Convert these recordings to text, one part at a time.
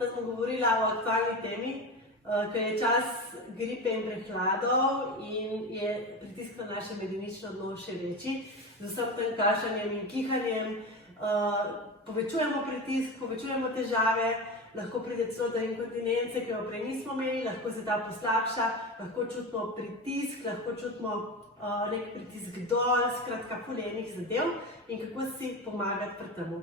da smo govorili o aktualni temi, ker je čas gripe in prehladov in je pritisk na naše medenično dno še večji. Z vsem tem kašljanjem in kihanjem povečujemo pritisk, povečujemo težave, lahko pride celo do inkontinence, ki jo prej nismo imeli, lahko se ta poslabša, lahko čutimo pritisk, lahko čutimo nek pritisk dol, skratka ful enih zadev in kako si pomagati pri temu.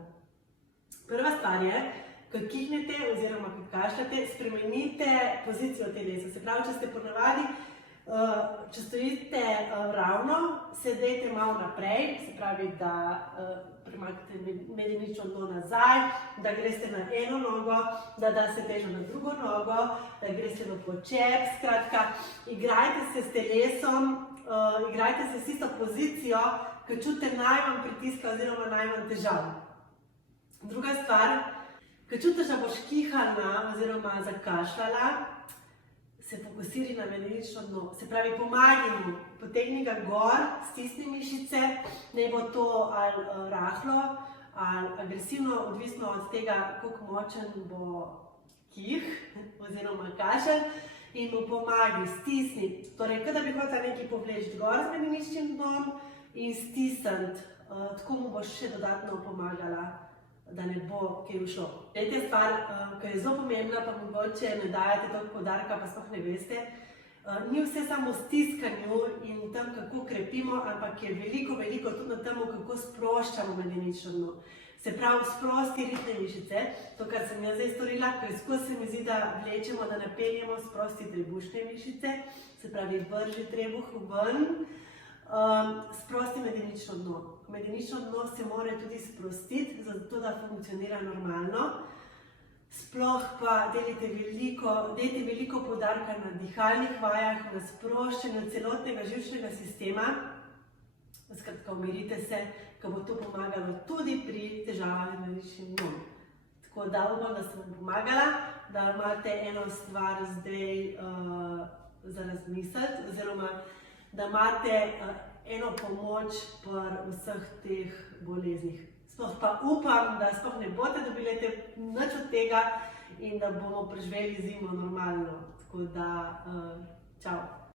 Prva stvar je, ko kihnete oziroma ko kašljate, spremenite pozicijo telesa. Se pravi, če ste ponavadi, če stojite ravno, se dajte malo naprej, se pravi, da premaknete medenično dno nazaj, da greste na eno nogo, da se težo na drugo nogo, da greste v počep, skratka, igrajte se s telesom, igrajte se s tisto pozicijo, ko čutite najmanj pritiska oziroma najmanj težav. Druga stvar, ko čutiš, da boš kihana oziroma zakašljala, se fokusiri na medenično dno. Se pravi, pomagaj mu, potegni ga gor, stisni mišice, ne bo to ali rahlo ali agresivno, odvisno od tega, koliko močen bo kih oziroma kašelj, in mu pomagaj, stisni. Torej, kot da bi hotela nekaj povleči gor z medeničnim dnom in stisniti, tako mu boš še dodatno pomagala, da ne bo kaj ušlo. Tretja stvar, ki je zelo pomembna, pa mogoče ne dajate toliko poudarka, pa sploh ne veste, ni vse samo v stiskanju in v tem, kako krepimo, ampak je veliko tudi na tem, kako sproščamo medenično dno. Se pravi, sprosti ritne mišice, to, kar sem jaz zdaj storila, ker skozi se mi zdi, da vlečemo, da napeljemo sprosti trebušne mišice, se pravi, vrži trebuh ven, sprosti medenično dno. Medenično dno se mora tudi sprostiti, zato da funkcionira normalno. Sploh pa dajte veliko poudarka na dihalnih vajah, na sproščanju celotnega živčnega sistema. Skratka, umirite se, ker bo to pomagalo tudi pri težavah z medeničnim dnom. Tako da upam, da sem vam pomagala, da imate eno stvar zdaj za razmisliti, oziroma da imate eno pomoč pri vseh teh boleznih. Sploh pa upam, da sploh ne boste dobili nič od tega in da bomo preživeli zimo normalno. Tako da, čau!